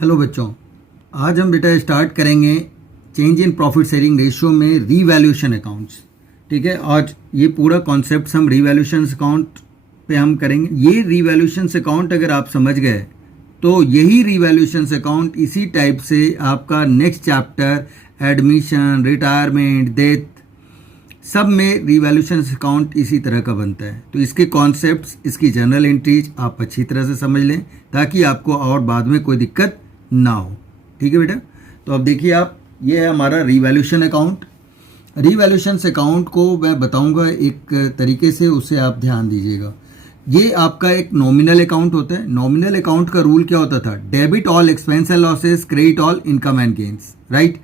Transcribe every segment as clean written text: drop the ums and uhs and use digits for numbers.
Hello बच्चों, आज हम बेटा स्टार्ट करेंगे change in profit sharing ratio में रीवैल्यूएशन अकाउंट्स। ठीक है, आज ये पूरा कॉन्सेप्ट हम रीवैल्यूएशन अकाउंट पे हम करेंगे। ये रीवैल्यूएशन अकाउंट अगर आप समझ गए तो यही रीवैल्यूएशन अकाउंट इसी टाइप से आपका next chapter admission, retirement, death सब में रीवैल्यूएशन अकाउंट इसी तरह का बनता है। तो इसके कॉन्सेप्ट्स, इसकी जर्नल एंट्रीज आप अच्छी तरह से समझ लें ताकि आपको और बाद में कोई दिक्कत ना हो। ठीक है बेटा, तो अब देखिए आप, ये है हमारा रीवैल्यूएशन अकाउंट। रीवैल्यूएशन अकाउंट को मैं बताऊंगा एक तरीके से, उसे आप ध्यान दीजिएगा। ये आपका एक नॉमिनल अकाउंट होता है। नॉमिनल अकाउंट का रूल क्या होता था? Debit all expense and losses, credit all income and gains, right.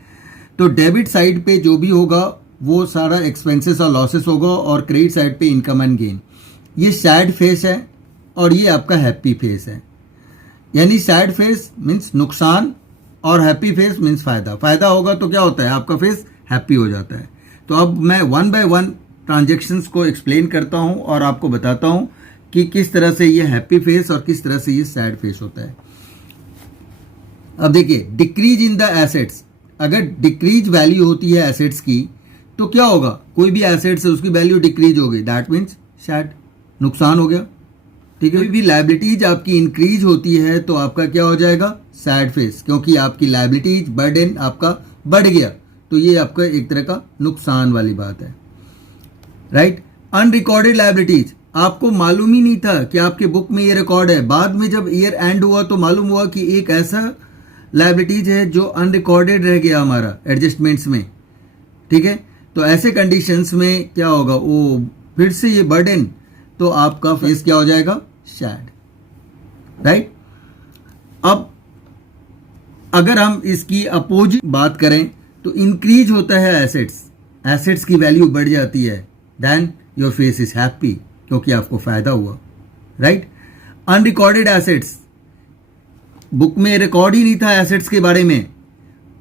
तो डेबिट साइड पे जो भी होगा वो सारा एक्सपेंसेस और लॉसेस होगा और क्रेडिट साइड पे इनकम एंड गेन। ये सैड फेस है और ये आपका हैप्पी फेस है। यानी सैड फेस मीन्स नुकसान और हैप्पी फेस मीन्स फायदा। फायदा होगा तो क्या होता है? आपका फेस हैप्पी हो जाता है। तो अब मैं वन बाय वन ट्रांजेक्शन्स को एक्सप्लेन करता हूं और आपको बताता हूं कि किस तरह से ये हैप्पी फेस और किस तरह से ये सैड फेस होता है। अब देखिए, डिक्रीज इन द एसेट्स, अगर डिक्रीज वैल्यू होती है एसेट्स की तो क्या होगा? कोई भी एसेट्स है उसकी वैल्यू डिक्रीज हो गई, दैट मीन्स सैड, नुकसान हो गया। ठीक है, कोई भी लायबिलिटीज आपकी इंक्रीज होती है तो आपका क्या हो जाएगा? सैड फेस, क्योंकि आपकी लायबिलिटीज बर्डन आपका बढ़ गया, तो ये आपका एक तरह का नुकसान वाली बात है, राइट। अनरिकॉर्डेड लायबिलिटीज, आपको मालूम ही नहीं था कि आपके बुक में ये रिकॉर्ड है। बाद में जब ईयर एंड हुआ तो मालूम हुआ कि एक ऐसा लायबिलिटीज है जो अनरिकॉर्डेड रह गया हमारा एडजस्टमेंट्स में। ठीक है, तो ऐसे कंडीशंस में क्या होगा? वो फिर से ये बर्डन, तो आपका फेस क्या हो जाएगा? Sad, right. अब अगर हम इसकी अपोजिट बात करें तो इंक्रीज होता है एसेट्स, एसेट्स की वैल्यू बढ़ जाती है, then your face is happy, क्योंकि आपको फायदा हुआ, राइट। अनरिकॉर्डेड एसेट्स, बुक में रिकॉर्ड ही नहीं था एसेट्स के बारे में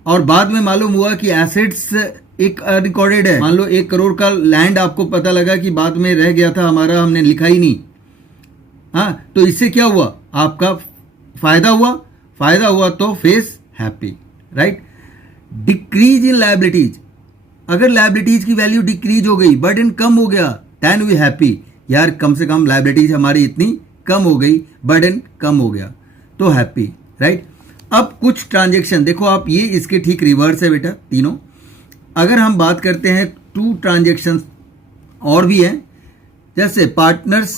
और बाद में मालूम हुआ कि एसेट्स एक रिकॉर्डेड है। मान लो 1 करोड़ का लैंड आपको पता लगा कि बाद में रह गया था हमारा, हमने लिखा ही नहीं। हाँ, तो इससे क्या हुआ? आपका फायदा हुआ। फायदा हुआ तो face happy, right. Decrease in liabilities, अगर लायबिलिटीज की वैल्यू डिक्रीज हो गई, बर्डन कम हो गया, देन वी हैप्पी। यार कम से कम लायबिलिटीज हमारी इतनी कम हो गई, बर्डन कम हो गया, तो हैप्पी, राइट। अब कुछ ट्रांजेक्शन देखो आप, ये इसके ठीक रिवर्स है बेटा तीनों। अगर हम बात करते हैं 2 ट्रांजेक्शन्स और भी हैं, जैसे पार्टनर्स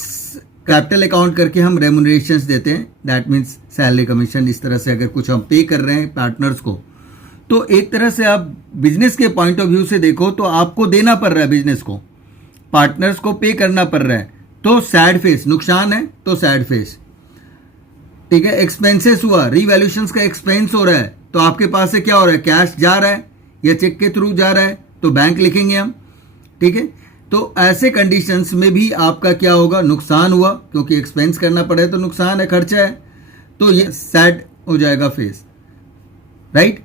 कैपिटल अकाउंट करके हम रेमुनरेशंस देते हैं, दैट मीन्स सैलरी, कमीशन, इस तरह से अगर कुछ हम पे कर रहे हैं पार्टनर्स को, तो एक तरह से आप बिजनेस के पॉइंट ऑफ व्यू से देखो तो आपको देना पड़ रहा है, बिजनेस को, पार्टनर्स को पे करना पड़ रहा है, तो सैड फेस, नुकसान है तो सैड फेस। ठीक है, एक्सपेंसेस हुआ, रीवैल्यूएशंस का एक्सपेंस हो रहा है, तो आपके पास से क्या हो रहा है? कैश जा रहा है या चेक के थ्रू जा रहा है, तो बैंक लिखेंगे हम। ठीक है, तो ऐसे कंडीशंस में भी आपका क्या होगा? नुकसान हुआ, क्योंकि एक्सपेंस करना पड़े तो नुकसान है, खर्चा है, तो ये सैड हो जाएगा फेस, राइट।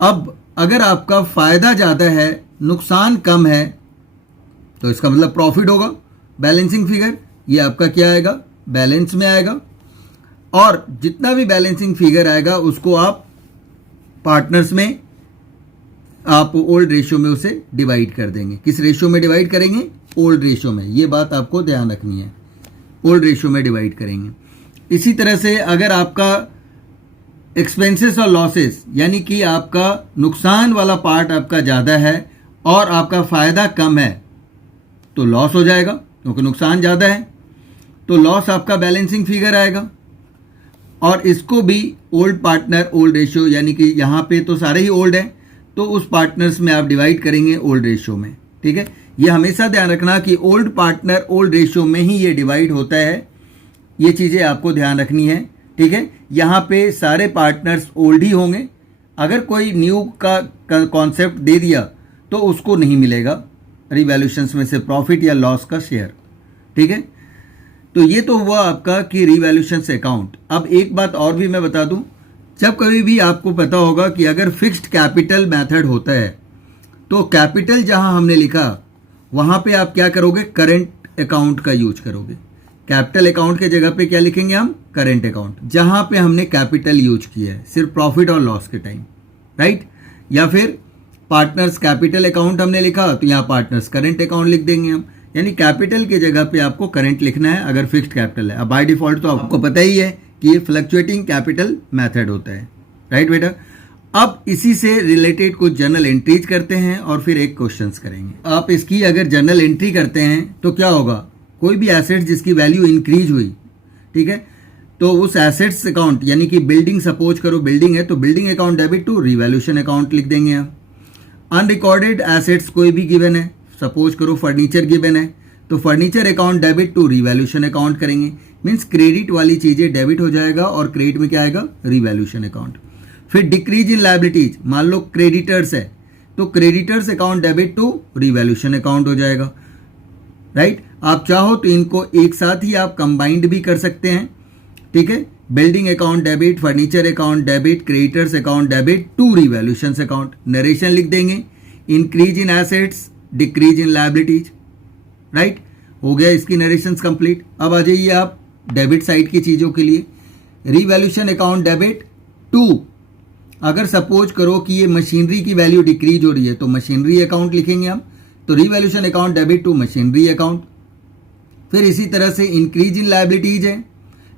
अब अगर आपका फायदा ज़्यादा है, नुकसान कम है, तो इसका मतलब प्रॉफिट होगा। बैलेंसिंग फिगर, ये आपका क्या आएगा? बैलेंस में आएगा, और जितना भी बैलेंसिंग फिगर आएगा उसको आप पार्टनर्स में, आप ओल्ड रेशियो में उसे डिवाइड कर देंगे। किस रेशियो में डिवाइड करेंगे? ओल्ड रेशियो में। ये बात आपको ध्यान रखनी है, ओल्ड रेशियो में डिवाइड करेंगे। इसी तरह से अगर आपका एक्सपेंसेस और लॉसेस, यानी कि आपका नुकसान वाला पार्ट आपका ज़्यादा है और आपका फ़ायदा कम है, तो लॉस हो जाएगा, क्योंकि नुकसान ज़्यादा है, तो लॉस आपका बैलेंसिंग फिगर आएगा। और इसको भी ओल्ड पार्टनर ओल्ड रेशियो, यानी कि यहाँ पे तो सारे ही ओल्ड हैं, तो उस पार्टनर्स में आप डिवाइड करेंगे ओल्ड रेशियो में। ठीक है, ये हमेशा ध्यान रखना कि ओल्ड पार्टनर ओल्ड रेशियो में ही ये डिवाइड होता है, ये चीज़ें आपको ध्यान रखनी है। ठीक है, यहाँ पे सारे पार्टनर्स ओल्ड ही होंगे। अगर कोई न्यू का कॉन्सेप्ट दे दिया तो उसको नहीं मिलेगा रीवैल्यूएशंस में से प्रॉफिट या लॉस का शेयर। ठीक है, तो ये तो हुआ आपका कि रीवैल्यूएशंस अकाउंट। अब एक बात और भी मैं बता दूं, जब कभी भी आपको पता होगा कि अगर फिक्स्ड कैपिटल मेथड होता है तो कैपिटल जहां हमने लिखा वहां पे आप क्या करोगे? करंट अकाउंट का यूज करोगे। कैपिटल अकाउंट के जगह पे क्या लिखेंगे हम, करेंट अकाउंट, जहां पे हमने कैपिटल यूज किया है सिर्फ प्रॉफिट और लॉस के टाइम, राइट। या फिर पार्टनर्स कैपिटल अकाउंट हमने लिखा तो यहाँ पार्टनर्स करेंट अकाउंट लिख देंगे हम, यानी कैपिटल के जगह पे आपको करंट लिखना है अगर फिक्स्ड कैपिटल है। अब बाय डिफॉल्ट तो आपको पता ही है कि ये फ्लक्चुएटिंग कैपिटल मेथड होता है, राइट बेटा। अब इसी से रिलेटेड कुछ जर्नल एंट्रीज करते हैं और फिर एक क्वेश्चंस करेंगे। आप इसकी अगर जर्नल एंट्री करते हैं तो क्या होगा, कोई भी एसेट्स जिसकी वैल्यू इंक्रीज हुई, ठीक है, तो उस एसेट्स अकाउंट यानी कि बिल्डिंग, सपोज करो बिल्डिंग है तो building account debit to revaluation account लिख देंगे हम। अनरिकॉर्डेड एसेट्स कोई भी गिवन है, सपोज करो फर्नीचर गिवन है तो furniture account debit to revaluation account करेंगे, मीन्स क्रेडिट वाली चीजें डेबिट हो जाएगा और क्रेडिट में क्या आएगा, रिवैल्यूएशन अकाउंट। फिर डिक्रीज इन लायबिलिटीज, मान लो क्रेडिटर्स है तो creditors account debit to revaluation account हो जाएगा, राइट। आप चाहो तो इनको एक साथ ही आप कंबाइंड भी कर सकते हैं, ठीक है। Building account debit, furniture account debit, creditors account debit to revaluation account. Narration लिख देंगे, increase in assets, decrease in liabilities, right. हो गया इसकी नरेशंस कंप्लीट। अब आ जाइए आप डेबिट साइड की चीज़ों के लिए, रिवैल्यूएशन अकाउंट डेबिट टू, अगर सपोज करो कि ये मशीनरी की वैल्यू डिक्रीज हो रही है तो मशीनरी अकाउंट लिखेंगे हम, तो revaluation account debit to machinery account. फिर इसी तरह से इंक्रीज इन लायबिलिटीज है,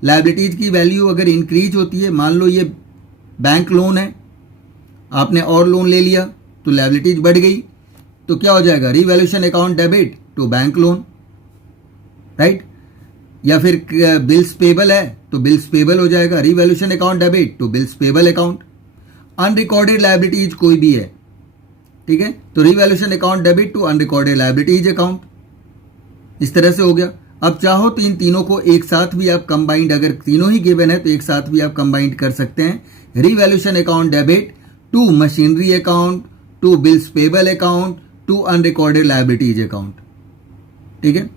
लायबिलिटीज की वैल्यू अगर इंक्रीज होती है, मान लो ये बैंक लोन है, आपने और लोन ले लिया तो लायबिलिटीज बढ़ गई तो क्या हो जाएगा, revaluation account debit to bank loan, right. या फिर बिल्स पेबल है तो बिल्स पेबल हो जाएगा, revaluation account debit to bills payable account. Unrecorded liabilities कोई भी है, ठीक है, तो revaluation account debit to unrecorded liabilities account. इस तरह से हो गया। अब चाहो तो इन तीनों को एक साथ भी आप कंबाइंड, अगर तीनों ही गिवन है तो एक साथ भी आप कंबाइंड कर सकते हैं। Revaluation account debit to machinery account to bills payable account to unrecorded liabilities account, ठीक है।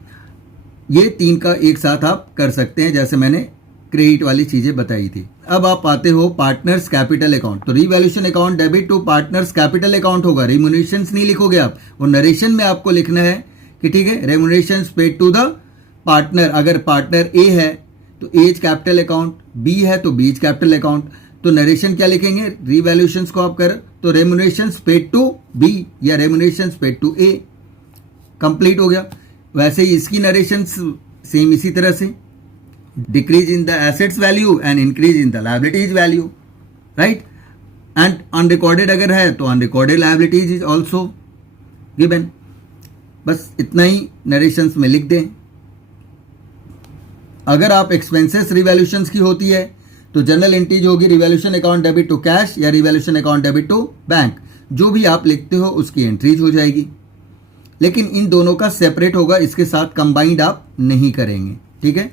ये तीन का एक साथ आप कर सकते हैं जैसे मैंने क्रेडिट वाली चीजें बताई थी। अब आप आते हो पार्टनर्स कैपिटल अकाउंट, तो revaluation account debit to partners capital account होगा, रिम्यूनरेशंस नहीं लिखोगे आप, और नरेशन में आपको लिखना है कि ठीक है, रेम्यूनरेशंस पेड टू द पार्टनर। अगर पार्टनर ए है तो एज कैपिटल अकाउंट, बी है तो बीज कैपिटल अकाउंट, तो नरेशन क्या लिखेंगे, रिवैल्यूएशंस को आप कर तो रेम्यूनरेशंस पेड टू बी या रेम्यूनरेशंस पेड टू ए, कंप्लीट हो गया। वैसे ही इसकी नरेशंस सेम इसी तरह से, decrease in the assets value and increase in the liabilities value, right. And unrecorded अगर है तो unrecorded liabilities is also given. बस इतना ही नरेशंस में लिख दें। अगर आप एक्सपेंसेस रिवैल्यूएशंस की होती है तो जनरल एंट्रीज होगी revaluation account debit to cash या revaluation account debit to bank, जो भी आप लिखते हो उसकी एंट्रीज हो जाएगी, लेकिन इन दोनों का सेपरेट होगा, इसके साथ कंबाइंड आप नहीं करेंगे, ठीक है।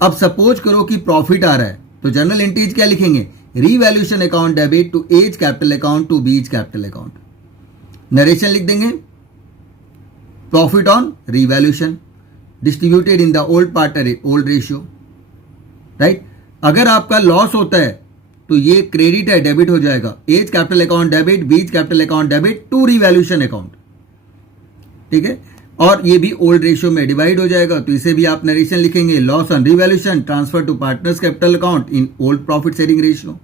अब सपोज करो कि प्रॉफिट आ रहा है तो जनरल एंट्रीज क्या लिखेंगे, revaluation account debit to A's capital account to B's capital account. Narration लिख देंगे, profit on revaluation distributed in the old partner old ratio, right. अगर आपका लॉस होता है तो ये क्रेडिट है, डेबिट हो जाएगा, A's capital account debit, B's capital account debit to revaluation account, ठीक है। और ये भी ओल्ड रेशियो में डिवाइड हो जाएगा, तो इसे भी आप नरेशन लिखेंगे, loss on revaluation transfer to partners capital account in old profit sharing ratio.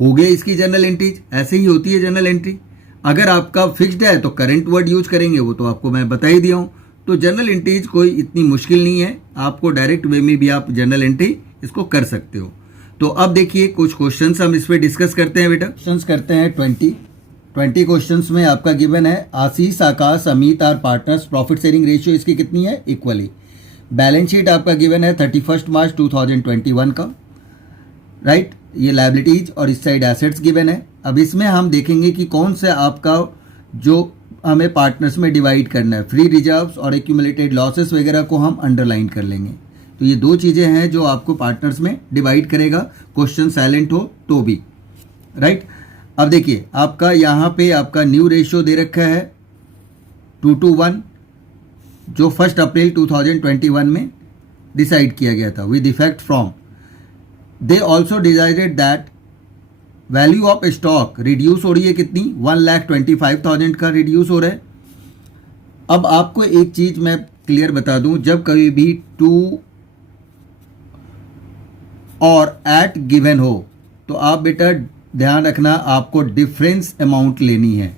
हो गया इसकी जनरल एंट्रीज। ऐसे ही होती है जनरल एंट्री। अगर आपका फिक्स्ड है तो करंट वर्ड यूज करेंगे, वो तो आपको मैं बता ही दिया हूं। तो जनरल एंट्रीज कोई इतनी मुश्किल नहीं है, आपको डायरेक्ट वे में भी आप जनरल एंट्री इसको कर सकते हो। तो अब देखिए कुछ क्वेश्चंस हम इस पे डिस्कस करते हैं बेटा। क्वेश्चंस करते हैं 20 क्वेश्चंस में आपका गिवन है Ashish, Akash, Amit are partners, profit sharing ratio इसकी कितनी है, इक्वली। बैलेंस शीट आपका गिवन है 31 मार्च 2021 का, राइट। ये लायबिलिटीज और इस साइड एसेट्स गिवन है। अब इसमें हम देखेंगे कि कौन सा आपका जो हमें पार्टनर्स में डिवाइड करना है, फ्री रिजर्व्स और एक्यूमुलेटेड लॉसेस वगैरह को हम अंडरलाइन कर लेंगे। तो ये दो चीज़ें हैं जो आपको पार्टनर्स में डिवाइड करेगा, क्वेश्चन साइलेंट हो तो भी, राइट। अब देखिए आपका यहाँ पे आपका न्यू रेशियो दे रखा है 2:1, जो 1 अप्रैल 2021 में डिसाइड किया गया था with effect from. They also decided that value of stock reduce हो रही है, कितनी, 1,25,000 का रिड्यूस हो रहा है। अब आपको एक चीज़ मैं क्लियर बता दूं, जब कभी भी 2 और एट गिवन हो, तो आप बेटा ध्यान रखना आपको डिफरेंस अमाउंट लेनी है।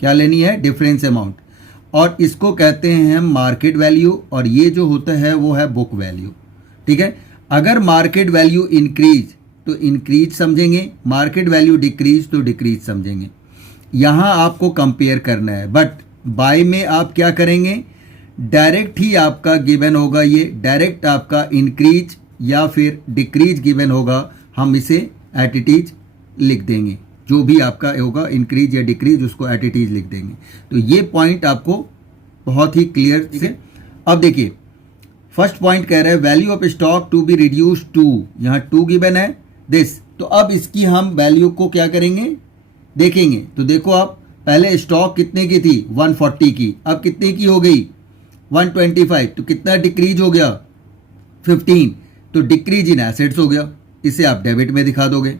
क्या लेनी है? Difference amount. और इसको कहते हैं हम मार्केट वैल्यू, और ये जो होता है वो है बुक वैल्यू। ठीक है, अगर मार्केट वैल्यू इंक्रीज तो इंक्रीज समझेंगे, मार्केट वैल्यू डिक्रीज तो डिक्रीज समझेंगे। यहाँ आपको कंपेयर करना है, बट बाय में आप क्या करेंगे? डायरेक्ट ही आपका गिवन होगा, ये डायरेक्ट आपका इंक्रीज या फिर डिक्रीज गिवन होगा, हम इसे एट इट इज लिख देंगे। जो भी आपका होगा इंक्रीज या डिक्रीज उसको एट इट इज लिख देंगे। तो ये पॉइंट आपको बहुत ही क्लियर। ठीक है, अब देखिए फर्स्ट पॉइंट कह रहे हैं value of stock to be reduce to, यहाँ टू गिवन है दिस। तो अब इसकी हम वैल्यू को क्या करेंगे? देखेंगे। तो देखो आप पहले स्टॉक कितने की थी? 140 की, अब कितने की हो गई? 125। तो कितना डिक्रीज हो गया? 15। तो डिक्रीज इन एसेट्स हो गया, इसे आप डेबिट में दिखा दोगे।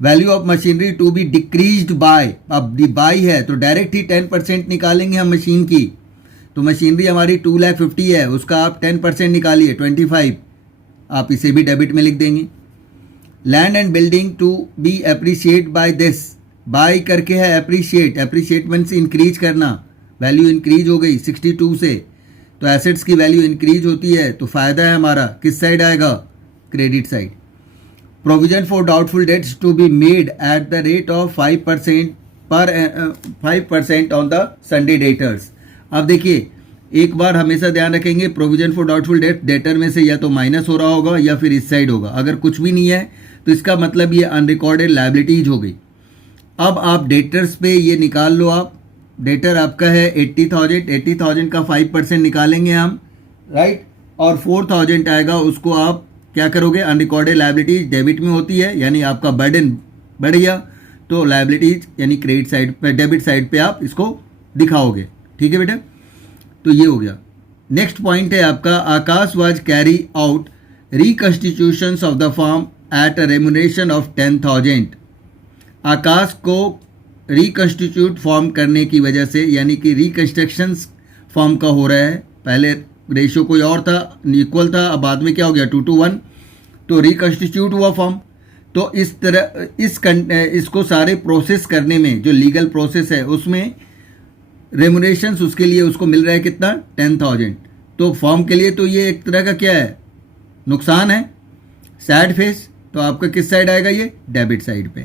Value of machinery to be decreased by, अब बाय है तो डायरेक्ट ही 10% निकालेंगे हम मशीन की। तो मशीनरी हमारी 2,50,000 है, उसका आप 10% निकालिए 25, आप इसे भी डेबिट में लिख देंगे। Land and building to be appreciate by this, by करके है अप्रिशिएट, अप्रिशिएट मीन्स इंक्रीज करना, वैल्यू इंक्रीज हो गई 62 से, तो एसेट्स की वैल्यू इंक्रीज होती है, तो फायदा है हमारा किस साइड आएगा? Credit side. Provision for doubtful debts to be made at the rate of 5% on the sundry debtors. अब देखिए एक बार हमेशा ध्यान रखेंगे, प्रोविजन फॉर डाउटफुल डेटर में से या तो माइनस हो रहा होगा या फिर इस साइड होगा। अगर कुछ भी नहीं है तो इसका मतलब ये अनरिकॉर्डेड लायबिलिटीज हो गई। अब आप डेटर्स पे ये निकाल लो, आप डेटर आपका है 80,000, 80,000 का 5% निकालेंगे हम, राइट, और 4,000 आएगा, उसको आप क्या करोगे? अनरिकॉर्डेड लायबिलिटीज डेबिट में होती है, यानी आपका बर्डन बढ़ गया, तो लायबिलिटीज यानी क्रेडिट साइड पे, डेबिट साइड पे आप इसको दिखाओगे। ठीक है बेटा, तो ये हो गया। नेक्स्ट पॉइंट है आपका Akash was carry out reconstitution of the firm at a remuneration of 10,000। Akash को रिकंस्टिट्यूट फॉर्म करने की वजह से, यानी कि रिकंस्ट्रक्शन फॉर्म का हो रहा है, पहले रेशियो कोई और था, इक्वल था, अब बाद में क्या हो गया 2:1, तो रिकंस्टिट्यूट हुआ फॉर्म। तो इस तरह इसको सारे प्रोसेस करने में जो लीगल प्रोसेस है उसमें रेमुनेशंस उसके लिए उसको मिल रहा है कितना? 10,000। तो फॉर्म के लिए तो ये एक तरह का क्या है? नुकसान है, सैड फेस। तो आपका किस साइड आएगा? ये डेबिट साइड पे।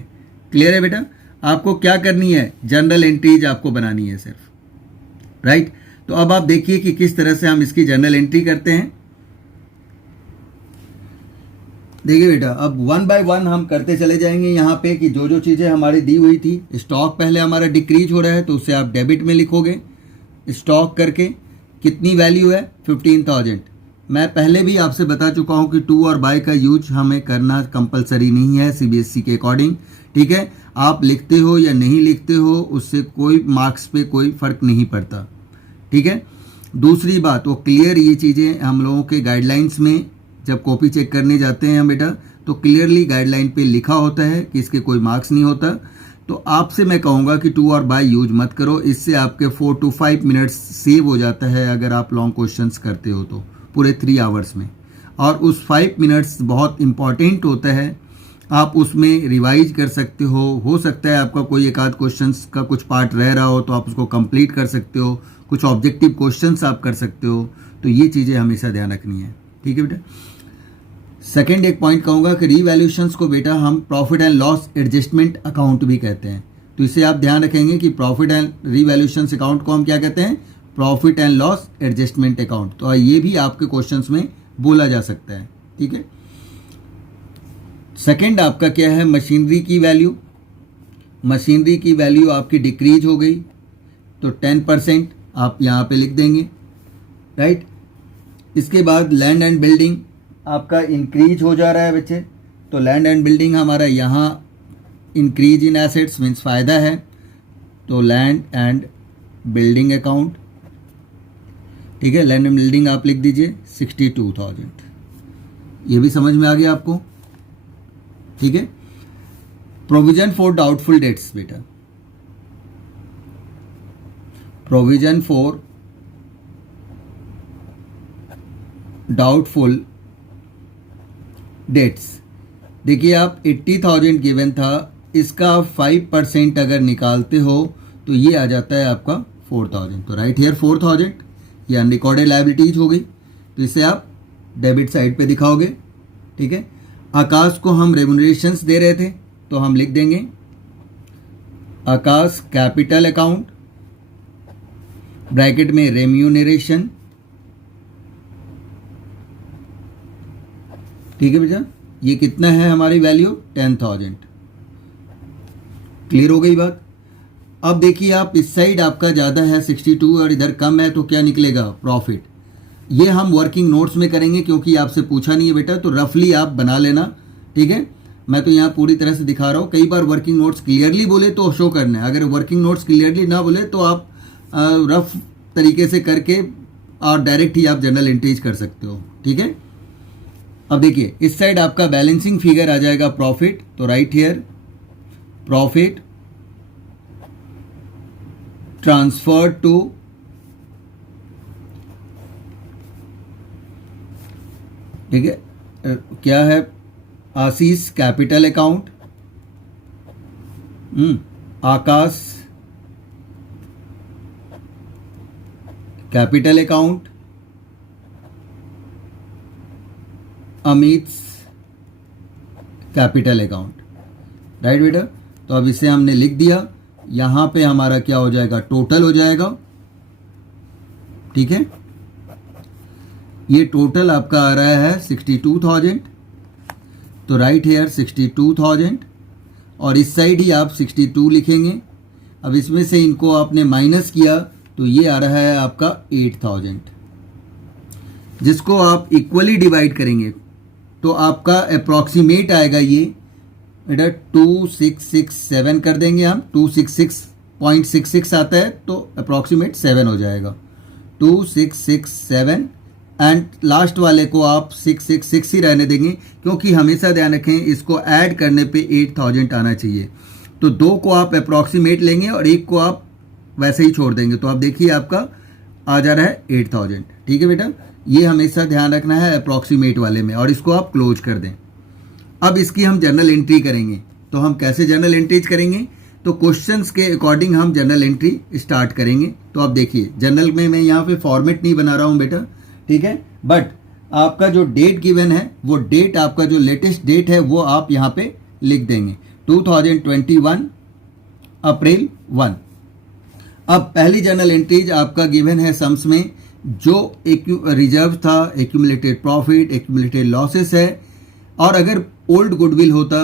क्लियर है बेटा? आपको क्या करनी है? जनरल एंट्रीज आपको बनानी है सिर्फ, राइट। तो अब आप देखिए कि किस तरह से हम इसकी जनरल एंट्री करते हैं। देखिए बेटा, अब 1 बाय 1 हम करते चले जाएंगे यहाँ पे कि जो जो चीज़ें हमारी दी हुई थी। स्टॉक पहले हमारा डिक्रीज हो रहा है तो उसे आप डेबिट में लिखोगे। स्टॉक करके कितनी वैल्यू है? 15,000। मैं पहले भी आपसे बता चुका हूँ कि टू और बाय का यूज हमें करना कंपलसरी नहीं है सीबीएसई के अकॉर्डिंग। ठीक है, आप लिखते हो या नहीं लिखते हो उससे कोई मार्क्स पे कोई फ़र्क नहीं पड़ता। ठीक है, दूसरी बात वो क्लियर ये चीज़ें हम लोगों के गाइडलाइंस में जब कॉपी चेक करने जाते हैं हम बेटा, तो क्लियरली गाइडलाइन पे लिखा होता है कि इसके कोई मार्क्स नहीं होता। तो आपसे मैं कहूँगा कि टू और बाय यूज मत करो, इससे आपके 4 to 5 मिनट्स सेव हो जाता है अगर आप लॉन्ग क्वेश्चंस करते हो तो पूरे 3 आवर्स में। और उस 5 मिनट्स बहुत इंपॉर्टेंट होता है, आप उसमें रिवाइज कर सकते हो सकता है आपका कोई एक आध क्वेश्चन का कुछ पार्ट रह रहा हो तो आप उसको कंप्लीट कर सकते हो, कुछ ऑब्जेक्टिव क्वेश्चंस आप कर सकते हो। तो ये चीज़ें हमेशा ध्यान रखनी है। ठीक है बेटा। सेकेंड एक पॉइंट कहूँगा कि रीवैल्यूएशंस को बेटा हम profit and loss adjustment account भी कहते हैं। तो इसे आप ध्यान रखेंगे कि प्रॉफिट एंड रीवैल्यूएशंस अकाउंट को हम क्या कहते हैं? Profit and loss adjustment account. तो ये भी आपके क्वेश्चंस में बोला जा सकता है। ठीक है, सेकेंड आपका क्या है? मशीनरी की वैल्यू। मशीनरी की वैल्यू आपकी डिक्रीज हो गई तो 10% आप यहाँ पे लिख देंगे, राइट। इसके बाद लैंड एंड बिल्डिंग आपका इंक्रीज हो जा रहा है बच्चे, तो लैंड एंड बिल्डिंग हमारा यहाँ इंक्रीज इन एसेट्स मीन्स फ़ायदा है, तो लैंड एंड बिल्डिंग अकाउंट। ठीक है, लैंड एंड बिल्डिंग आप लिख दीजिए 62,000। ये भी समझ में आ गया आपको? ठीक है। प्रोविजन फॉर डाउटफुल डेट्स बेटा, प्रोविजन फॉर डाउटफुल डेट्स देखिए आप 80,000 गिवन था, इसका 5% अगर निकालते हो तो ये आ जाता है आपका 4,000। तो राइट हियर 4,000 ये अनरिकॉर्डेड लायबिलिटीज हो गई, तो इसे आप डेबिट साइड पे दिखाओगे। ठीक है, आकाश को हम रेम्यूनरेशंस दे रहे थे तो हम लिख देंगे आकाश कैपिटल अकाउंट ब्रैकेट में रेम्यूनरेशन। ठीक है बेटा, ये कितना है हमारी वैल्यू 10,000। क्लियर हो गई बात। अब देखिए आप इस साइड आपका ज़्यादा है 62 और इधर कम है, तो क्या निकलेगा प्रॉफिट। ये हम वर्किंग नोट्स में करेंगे क्योंकि आपसे पूछा नहीं है बेटा, तो रफली आप बना लेना। ठीक है, मैं तो यहाँ पूरी तरह से दिखा रहा हूँ। कई बार वर्किंग नोट्स क्लियरली बोले तो शो करना है, अगर वर्किंग नोट्स क्लियरली ना बोले तो आप रफ तरीके से करके और डायरेक्ट ही आप जर्नल एंट्रीज कर सकते हो। ठीक है, अब देखिए इस साइड आपका बैलेंसिंग फिगर आ जाएगा प्रॉफिट, तो right here profit transfer to ठीक है क्या है Ashish capital account, Akash capital account, Amit capital account. Right बेटा, तो अब इसे हमने लिख दिया। यहां पे हमारा क्या हो जाएगा, टोटल हो जाएगा। ठीक है, ये टोटल आपका आ रहा है 62,000, तो राइट हेयर 62,000 और इस साइड ही आप 62 लिखेंगे। अब इसमें से इनको आपने माइनस किया तो ये आ रहा है आपका 8,000, जिसको आप इक्वली डिवाइड करेंगे तो आपका अप्रॉक्सीमेट आएगा ये बेटा 2667 कर देंगे हम। 266.66 आता है तो अप्रॉक्सीमेट 7 हो जाएगा, 2667 एंड लास्ट वाले को आप 666 ही रहने देंगे क्योंकि हमेशा ध्यान रखें इसको ऐड करने पे 8,000 आना चाहिए। तो दो को आप अप्रॉक्सीमेट लेंगे और एक को आप वैसे ही छोड़ देंगे, तो आप देखिए आपका आ जा रहा है 8,000। ठीक है बेटा, ये हमेशा ध्यान रखना है अप्रॉक्सीमेट वाले में, और इसको आप क्लोज कर दें। अब इसकी हम जर्नल एंट्री करेंगे, तो हम कैसे जर्नल एंट्रीज करेंगे, तो क्वेश्चंस के अकॉर्डिंग हम जर्नल एंट्री स्टार्ट करेंगे। तो आप देखिए जर्नल में मैं यहाँ पे फॉर्मेट नहीं बना रहा हूँ बेटा, ठीक है, बट आपका जो डेट गिवन है वो डेट आपका जो लेटेस्ट डेट है वो आप यहाँ पे लिख देंगे 2021 अप्रैल 1। अब पहली जर्नल एंट्रीज आपका गिवन है सम्स में, जो रिजर्व था, एक्यूमुलेटेड प्रॉफिट, एक्यूमुलेटेड लॉसेस है, और अगर ओल्ड गुडविल होता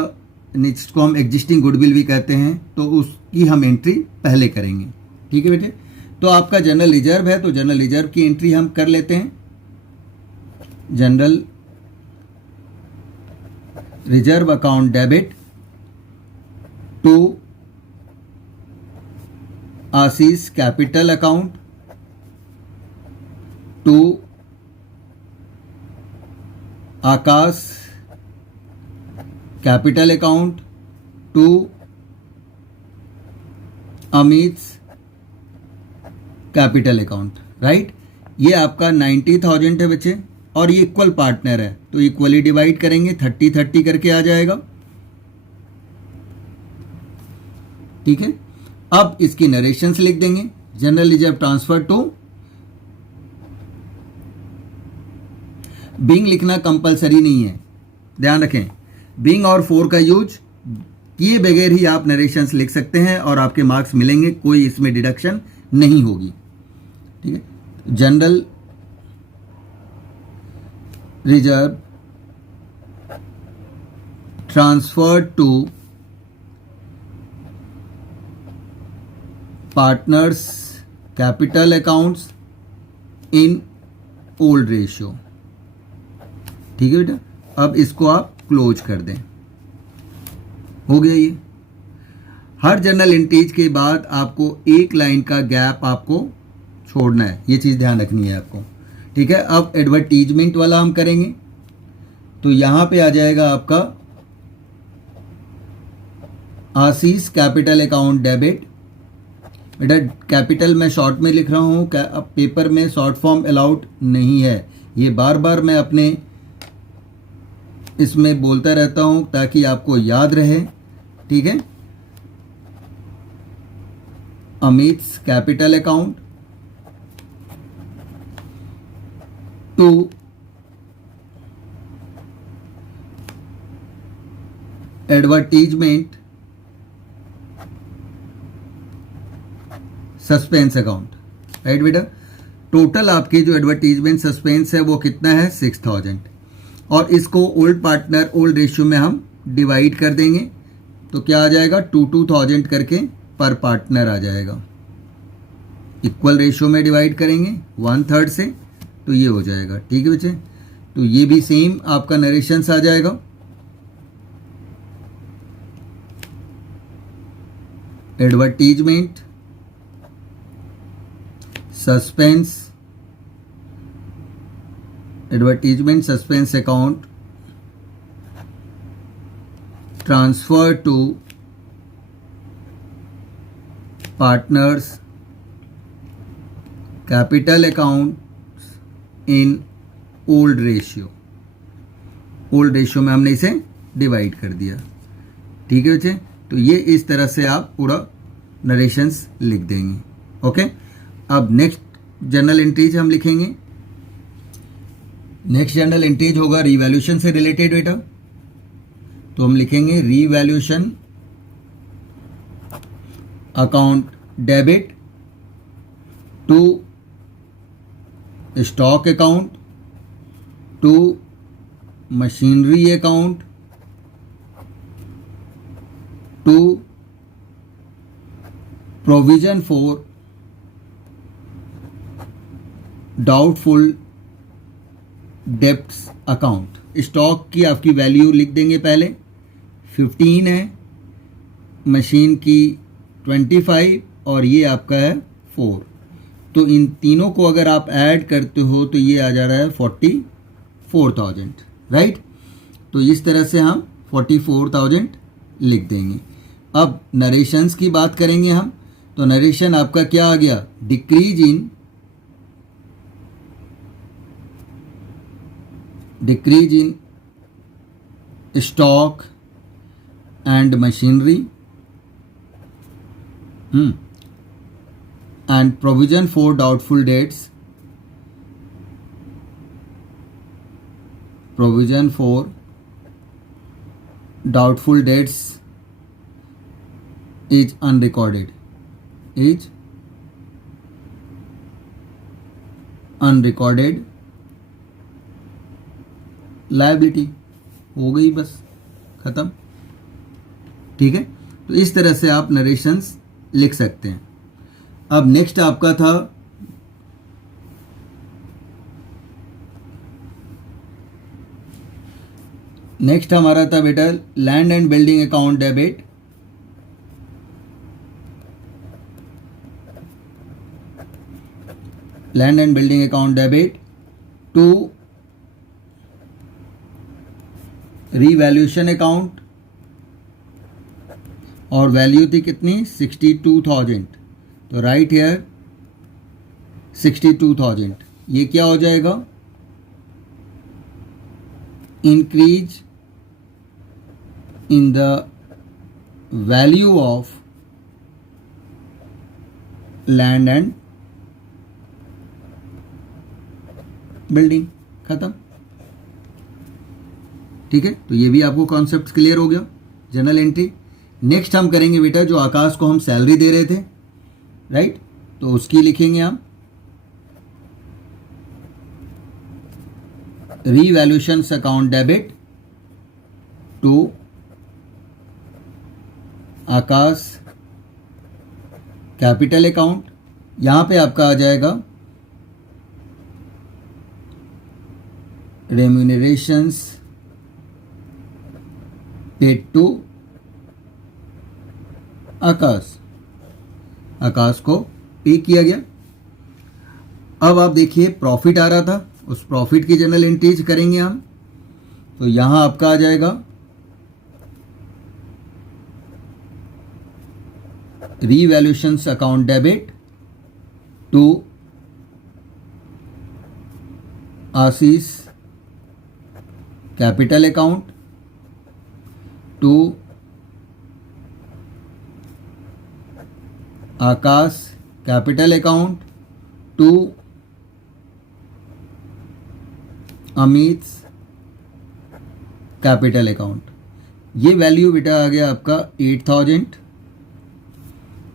जिसको हम एग्जिस्टिंग गुडविल भी कहते हैं तो उसकी हम एंट्री पहले करेंगे। ठीक है बेटे, तो आपका जनरल रिजर्व है तो जनरल रिजर्व की एंट्री हम कर लेते हैं। General reserve account debit to Ashish capital account to Akash capital account to Amit capital account. Right, ये आपका 90,000 है बच्चे, और ये इक्वल पार्टनर है तो इक्वली डिवाइड करेंगे, 30-30 करके आ जाएगा। ठीक है, अब इसकी नरेशंस लिख देंगे। General reserve transfer to, being लिखना कंपलसरी नहीं है, ध्यान रखें। बिंग और फोर का यूज किए बगैर ही आप नरेशंस लिख सकते हैं और आपके मार्क्स मिलेंगे, कोई इसमें डिडक्शन नहीं होगी। ठीक है, general reserve transfer to partners capital accounts in old ratio. ठीक है बेटा, अब इसको आप क्लोज कर दें, हो गया ये। हर जर्नल एंट्रीज के बाद आपको एक लाइन का गैप आपको छोड़ना है, ये चीज़ ध्यान रखनी है आपको। ठीक है, अब एडवर्टीजमेंट वाला हम करेंगे, तो यहाँ पे आ जाएगा आपका आशीष कैपिटल अकाउंट डेबिट। बेटा कैपिटल मैं शॉर्ट में लिख रहा हूँ, अब पेपर में शॉर्ट फॉर्म अलाउड नहीं है, ये बार बार मैं अपने इसमें बोलता रहता हूँ ताकि आपको याद रहे, ठीक है। Amit's capital account to advertisement suspense account, right बेटा। टोटल आपके जो एडवर्टीजमेंट सस्पेंस है वो कितना है 6000, और इसको ओल्ड पार्टनर ओल्ड रेशियो में हम डिवाइड कर देंगे, तो क्या आ जाएगा 2000 करके पर पार्टनर आ जाएगा। इक्वल रेशियो में डिवाइड करेंगे 1/3 से, तो ये हो जाएगा, ठीक है बच्चे। तो ये भी सेम आपका नरेशंस आ जाएगा। Advertisement suspense account transfer to partners capital account in old ratio में हमने इसे डिवाइड कर दिया, ठीक है बच्चे। तो ये इस तरह से आप पूरा नरेशंस लिख देंगे, ओके। अब नेक्स्ट जर्नल एंट्रीज हम लिखेंगे। नेक्स्ट जर्नल एंट्रीज होगा रीवैल्यूएशन से रिलेटेड बेटा, तो हम लिखेंगे revaluation account debit to stock account to machinery account to provision for doubtful debts account. Stock की आपकी वैल्यू लिख देंगे, पहले 15 है, मशीन की 25 और ये आपका है 4। तो इन तीनों को अगर आप ऐड करते हो तो ये आ जा रहा है 44,000, राइट। तो इस तरह से हम 44,000 लिख देंगे। अब नरेशंस की बात करेंगे हम, तो नरेशन आपका क्या आ गया, decrease in stock and machinery and provision for doubtful dates, is unrecorded liability. हो गई, बस खत्म, ठीक है। तो इस तरह से आप नरेशंस लिख सकते हैं। अब नेक्स्ट आपका था हमारा था बेटा land and building account debit to revaluation account, और वैल्यू थी कितनी 62,000, तो राइट हियर 62,000। ये क्या हो जाएगा, increase in the value of land and building, खत्म, ठीक है। तो ये भी आपको कॉन्सेप्ट क्लियर हो गया, जर्नल एंट्री। नेक्स्ट हम करेंगे बेटा जो आकाश को हम सैलरी दे रहे थे, राइट, तो उसकी लिखेंगे हम revaluation account debit to Akash capital account. यहां पे आपका आ जाएगा रेम्यूनरेशंस पेड टू आकाश को पे किया गया। अब आप देखिए प्रॉफिट आ रहा था, उस प्रॉफिट की जर्नल एंट्रीज करेंगे हम, तो यहां आपका आ जाएगा revaluation account debit to Ashish capital account to Akash capital account to Amit capital account. ये वैल्यू बेटा आ गया आपका 8000,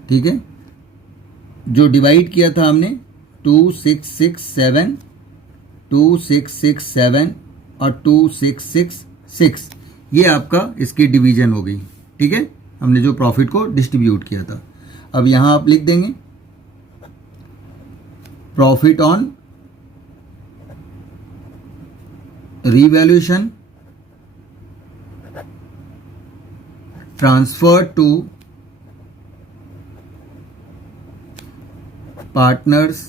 ठीक है, जो डिवाइड किया था हमने 2667 और 2666, ये आपका इसकी डिवीजन हो गई, ठीक है, हमने जो प्रॉफिट को डिस्ट्रीब्यूट किया था। अब यहाँ आप लिख देंगे profit on revaluation transferred to partners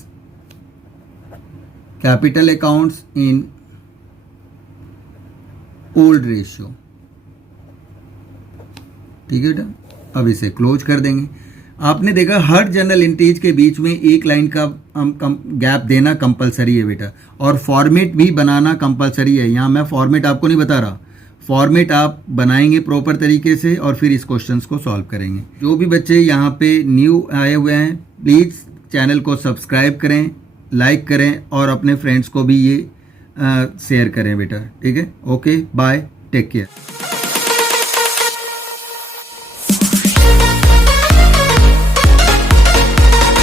capital accounts in old ratio, ठीक है बेटा। अब इसे क्लोज कर देंगे। आपने देखा हर जनरल एंट्रीज के बीच में एक लाइन का गैप देना कंपलसरी है बेटा, और फॉर्मेट भी बनाना कंपलसरी है। यहाँ मैं फॉर्मेट आपको नहीं बता रहा, फॉर्मेट आप बनाएंगे प्रॉपर तरीके से और फिर इस क्वेश्चंस को सॉल्व करेंगे। जो भी बच्चे यहाँ पे न्यू आए हुए हैं प्लीज़ चैनल को सब्सक्राइब करें, लाइक करें और अपने फ्रेंड्स को भी ये शेयर करें बेटा, ठीक है। Okay bye, take care.